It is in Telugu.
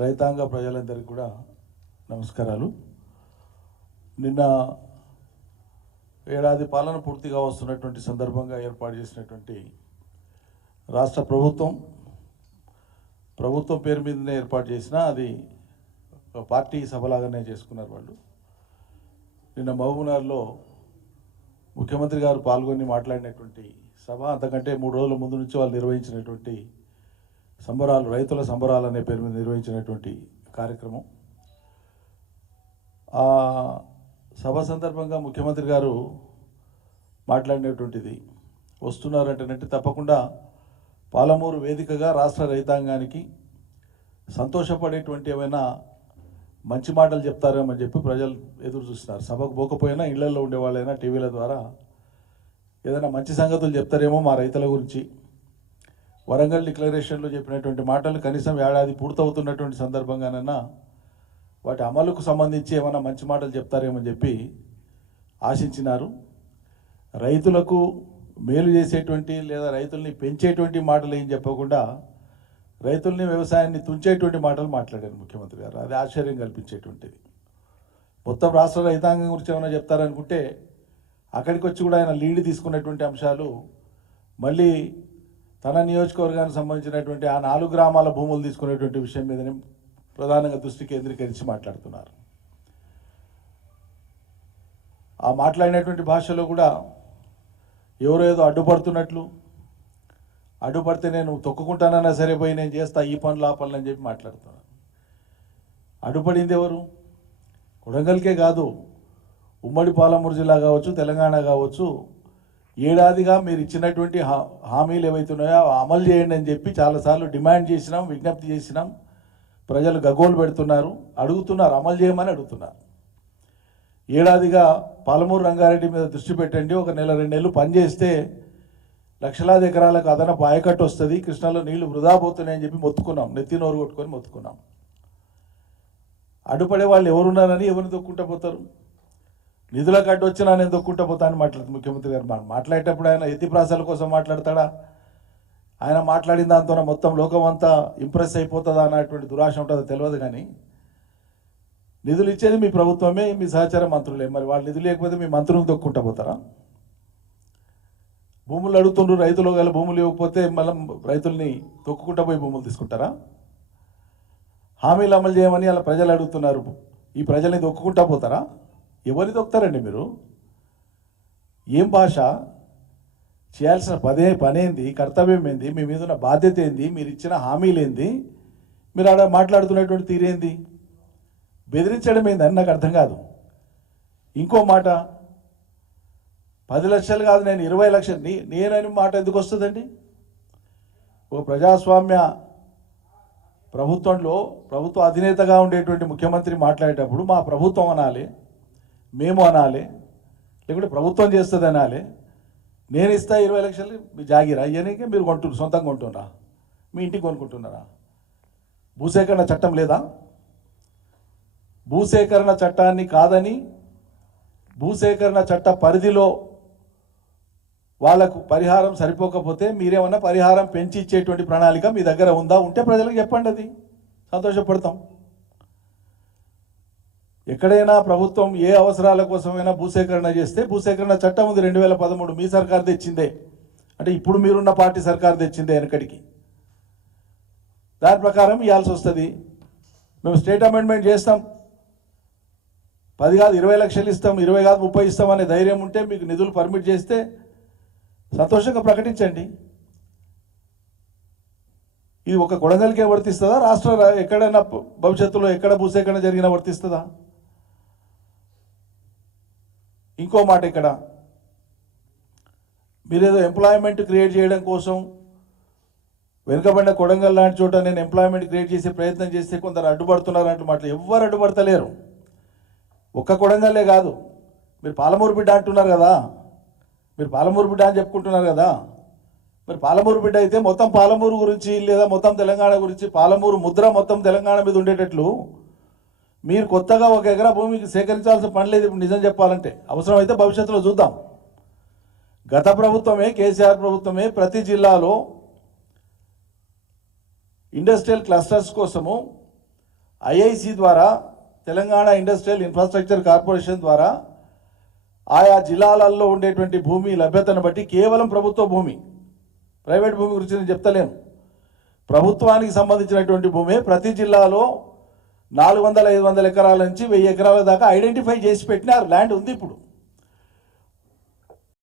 రైతాంగ ప్రజలందరికీ కూడా నమస్కారాలు. నిన్న ఏడాది పాలన పూర్తిగా వస్తున్నటువంటి సందర్భంగా ఏర్పాటు చేసినటువంటి రాష్ట్ర ప్రభుత్వం పేరు మీదనే ఏర్పాటు చేసిన అది పార్టీ సభలాగానే చేసుకున్నారు వాళ్ళు. నిన్న మహబూబ్నగర్లో ముఖ్యమంత్రి గారు పాల్గొని మాట్లాడినటువంటి సభ, అంతకంటే 3 రోజుల ముందు నుంచి వాళ్ళు నిర్వహించినటువంటి సంబరాలు, రైతుల సంబరాలు అనే పేరు మీద నిర్వహించినటువంటి కార్యక్రమం. ఆ సభ సందర్భంగా ముఖ్యమంత్రి గారు మాట్లాడినటువంటిది వస్తున్నారంటేనంటే తప్పకుండా పాలమూరు వేదికగా రాష్ట్ర రైతాంగానికి సంతోషపడేటువంటి ఏమైనా మంచి మాటలు చెప్తారేమని చెప్పి ప్రజలు ఎదురు చూస్తున్నారు. సభకు పోకపోయినా ఇళ్లలో ఉండేవాళ్ళైనా టీవీల ద్వారా ఏదైనా మంచి సంగతులు చెప్తారేమో మా రైతుల గురించి. వరంగల్ డిక్లరేషన్లో చెప్పినటువంటి మాటలు కనీసం ఏడాది పూర్తవుతున్నటువంటి సందర్భంగానైనా వాటి అమలుకు సంబంధించి ఏమైనా మంచి మాటలు చెప్తారేమని చెప్పి ఆశించినారు. రైతులకు మేలు చేసేటువంటి లేదా రైతుల్ని పెంచేటువంటి మాటలు ఏం చెప్పకుండా రైతుల్ని, వ్యవసాయాన్ని తుంచేటువంటి మాటలు మాట్లాడారు ముఖ్యమంత్రి గారు. అది ఆశ్చర్యం కల్పించేటువంటిది. మొత్తం రాష్ట్ర రైతాంగం గురించి ఏమైనా చెప్తారనుకుంటే అక్కడికి వచ్చి కూడా ఆయన లీడ్ తీసుకున్నటువంటి అంశాలు మళ్ళీ తన నియోజకవర్గానికి సంబంధించినటువంటి ఆ 4 గ్రామాల భూములు తీసుకునేటువంటి విషయం మీదనే ప్రధానంగా దృష్టి కేంద్రీకరించి మాట్లాడుతున్నారు. ఆ మాట్లాడినటువంటి భాషలో కూడా ఎవరో ఏదో అడ్డుపడుతున్నట్లు, అడ్డుపడితే నేను తొక్కుకుంటానన్నా సరే పోయి నేను చేస్తా ఈ పనులు ఆ పనులు అని చెప్పి మాట్లాడుతున్నాను. అడ్డుపడింది ఎవరు? కొడంగల్కే కాదు, ఉమ్మడి పాలమూరు జిల్లా కావచ్చు, తెలంగాణ కావచ్చు, ఏడాదిగా మీరు ఇచ్చినటువంటి హామీలు ఏవైతున్నాయో అమలు చేయండి అని చెప్పి చాలాసార్లు డిమాండ్ చేసినాం, విజ్ఞప్తి చేసినాం. ప్రజలు గగ్గోలు పెడుతున్నారు, అడుగుతున్నారు, అమలు చేయమని అడుగుతున్నారు. ఏడాదిగా పాలమూరు రంగారెడ్డి మీద దృష్టి పెట్టండి, 1 నెల 2 నెలలు పనిచేస్తే లక్షలాది ఎకరాలకు అదనపు ఆయకట్టు వస్తుంది, కృష్ణలో నీళ్లు వృధా పోతున్నాయని చెప్పి మొత్తుకున్నాం, నెత్తి నోరు కొట్టుకొని మొత్తుకున్నాం. అడ్డుపడే వాళ్ళు ఎవరున్నారని ఎవరిని దొక్కుంటూ పోతారు? నిధులకు అడ్డు వచ్చినా నేను దొక్కుంటూ పోతా అని మాట్లాడుతుంది ముఖ్యమంత్రి గారు. మాట్లాడేటప్పుడు ఆయన ఎత్తిప్రాసాల కోసం మాట్లాడతాడా? ఆయన మాట్లాడిన దాంతో మొత్తం లోకం అంతా ఇంప్రెస్ అయిపోతుందా అన్నటువంటి దురాశ ఉంటుందో తెలియదు. కానీ నిధులు ఇచ్చేది మీ ప్రభుత్వమే, మీ సహచార మంత్రులే. మరి వాళ్ళు నిధులు లేకపోతే మీ మంత్రులను దొక్కుంటూ పోతారా? భూములు అడుగుతుండ్రు, రైతులు గల భూములు ఇవ్వకపోతే మళ్ళీ రైతుల్ని తొక్కుకుంటూ పోయి భూములు తీసుకుంటారా? హామీలు అమలు చేయమని అలా ప్రజలు అడుగుతున్నారు, ఈ ప్రజల్ని దొక్కుకుంటూ పోతారా? ఎవరిని దొక్కుతారండి మీరు? ఏం భాష? చేయాల్సిన పనేంది, కర్తవ్యం ఏంది, మీ మీద ఉన్న బాధ్యత ఏంది, మీరు ఇచ్చిన హామీలు ఏంది, మీరు ఆడ మాట్లాడుతున్నటువంటి తీరేంది? బెదిరించడం ఏందని నాకు అర్థం కాదు. ఇంకో మాట, 10 లక్షలు కాదు నేను 20 లక్షలు నేనని మాట ఎందుకు వస్తుందండి? ఒక ప్రజాస్వామ్య ప్రభుత్వంలో ప్రభుత్వ అధినేతగా ఉండేటువంటి ముఖ్యమంత్రి మాట్లాడేటప్పుడు మా ప్రభుత్వం అనాలి, మేము అనాలి, లేకుంటే ప్రభుత్వం చేస్తుంది అనాలి. నేను ఇస్తా 20 లక్షలు మీ జాగిరా ఇవన్నీ మీరు సొంతంగా కొంటున్నారా? మీ ఇంటికి కొనుక్కుంటున్నారా? భూసేకరణ చట్టం లేదా? భూసేకరణ చట్టాన్ని కాదని భూసేకరణ చట్ట పరిధిలో వాళ్లకు పరిహారం సరిపోకపోతే మీరేమన్నా పరిహారం పెంచి ఇచ్చేటువంటి ప్రణాళిక మీ దగ్గర ఉందా? ఉంటే ప్రజలకు చెప్పండి, అది సంతోషపడతాం. ఎక్కడైనా ప్రభుత్వం ఏ అవసరాల కోసమైనా భూసేకరణ చేస్తే భూసేకరణ చట్టం ఉంది 2013, మీ సర్కారు తెచ్చిందే, అంటే ఇప్పుడు మీరున్న పార్టీ సర్కారు తెచ్చిందే వెనకడికి. దాని ప్రకారం ఇవ్వాల్సి వస్తుంది. మేము స్టేట్ అమెండ్మెంట్ చేస్తాం, 10 కాదు 20 లక్షలు ఇస్తాం, 20 కాదు 30 ఇస్తాం అనే ధైర్యం ఉంటే, మీకు నిధులు పర్మిట్ చేస్తే సంతోషంగా ప్రకటించండి. ఇది ఒక కొడంగల్కే వర్తిస్తుందా? రాష్ట్ర ఎక్కడైనా భవిష్యత్తులో ఎక్కడ భూసేకరణ జరిగినా వర్తిస్తుందా? ఇంకో మాట, ఇక్కడ మీరేదో ఎంప్లాయ్మెంట్ క్రియేట్ చేయడం కోసం వెనుకబడిన కొడంగల్ లాంటి చోట నేను ఎంప్లాయ్మెంట్ క్రియేట్ చేసే ప్రయత్నం చేస్తే కొందరు అడ్డుపడుతున్నారు అంటే మాటలు ఎవ్వరు అడ్డుపడతలేరు. ఒక్క కొడంగల్లే కాదు, మీరు పాలమూరు బిడ్డ అంటున్నారు కదా, మీరు పాలమూరు బిడ్డ అని చెప్పుకుంటున్నారు కదా, మరి పాలమూరు బిడ్డ అయితే మొత్తం పాలమూరు గురించి లేదా మొత్తం తెలంగాణ గురించి పాలమూరు ముద్ర మొత్తం తెలంగాణ మీద ఉండేటట్లు మీరు కొత్తగా 1 ఎకరా భూమికి సేకరించాల్సిన పని లేదు. ఇప్పుడు నిజం చెప్పాలంటే అవసరమైతే భవిష్యత్తులో చూద్దాం. గత ప్రభుత్వమే, కేసీఆర్ ప్రభుత్వమే ప్రతి జిల్లాలో ఇండస్ట్రియల్ క్లస్టర్స్ కోసము ఐఐసి ద్వారా తెలంగాణ ఇండస్ట్రియల్ ఇన్ఫ్రాస్ట్రక్చర్ కార్పొరేషన్ ద్వారా ఆయా జిల్లాలలో ఉండేటువంటి భూమి లభ్యతను బట్టి కేవలం ప్రభుత్వ భూమి, ప్రైవేట్ భూమి గురించి నేను చెప్తలేను, ప్రభుత్వానికి సంబంధించినటువంటి భూమి ప్రతి జిల్లాలో 400-500 ఎకరాల నుంచి 1000 ఎకరాల దాకా ఐడెంటిఫై చేసి పెట్టినారు. ల్యాండ్ ఉంది ఇప్పుడు.